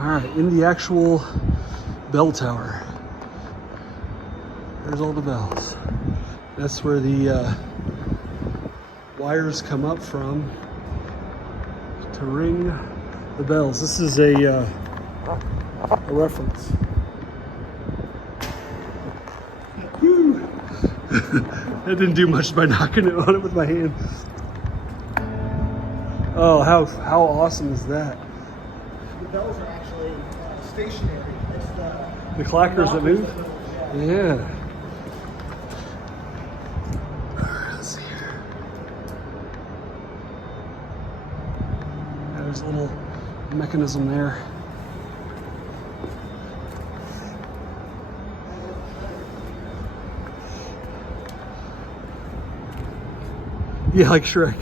All right, in the actual bell tower. There's all the bells. That's where the wires come up from to ring the bells. This is a reference. Woo. I didn't do much by knocking it on it with my hand. Oh, how awesome is that? The bells are actually stationary. It's the clackers that move? Yeah. Alright, let's see here. Yeah, there's a little mechanism there. Yeah, like Shrek.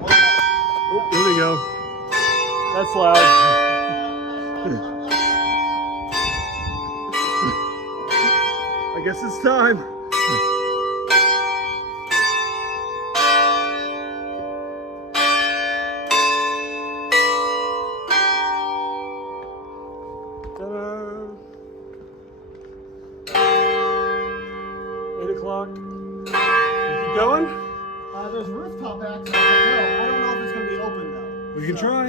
Oh, here we go. That's loud. I guess it's time. Ta-da. 8 o'clock. Keep going? There's rooftop access. I don't know if it's going to be open though. We can try.